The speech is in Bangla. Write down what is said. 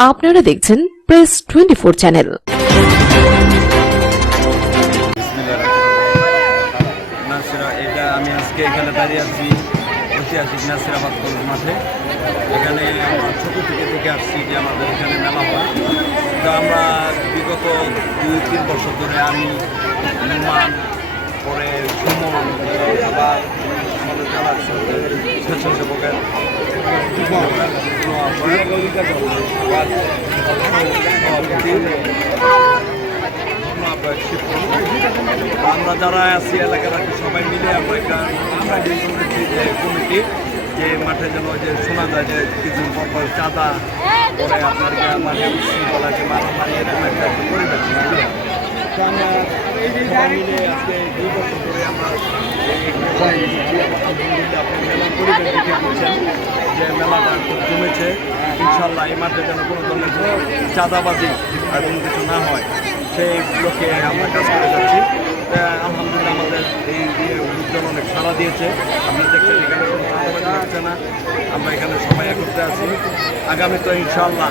আপনারা দেখছেন প্রেস 24 চ্যানেল। এটা আমি আজকে এখানে দাঁড়িয়ে আছি ঐতিহাসিক নাসিরাবাদ কলেজ মাঠে। এখানে আমরা ছোটো থেকে দেখে আসছি যে আমাদের এখানে মেলা হয়। তো আমরা বিগত 2-3 বছর ধরে আমি নির্মাণ পরে সুমন আবার আমাদের জেলার স্বেচ্ছাসেবকের আমরা যারা আছি এলাকার সবাই মিলে আমরা একটা করেছি যে কমিটি যে মাঠে যেন যে শোনা যায় যে কিছু চাঁদা পরে আপনাকে মাঠে উশৃঙ্খলা যে মারামারি এরকম একটা পরিবেশ তো আমরা সবাই মিলে আজকে 2 বছর ধরে আমরা আপনি মেলার পরিবেশ দেখে দিচ্ছেন যে মেলাটা খুব জমেছে। ইনশাল্লাহ এই মাঠে যেন কোনো ধরনের চাঁদাবাজি আর কোনো কিছু না হয় সেই লক্ষ্যে আমরা কাজ করে যাচ্ছি। আলহামদুলিল্লাহ আমাদের এই লোকজন অনেক সাড়া দিয়েছে। আপনারা দেখছেন এখানে কোনো চাঁদাবাজি হচ্ছে না। আমরা এখানে সবাই একত্রে আছি। আগামী তো ইনশাল্লাহ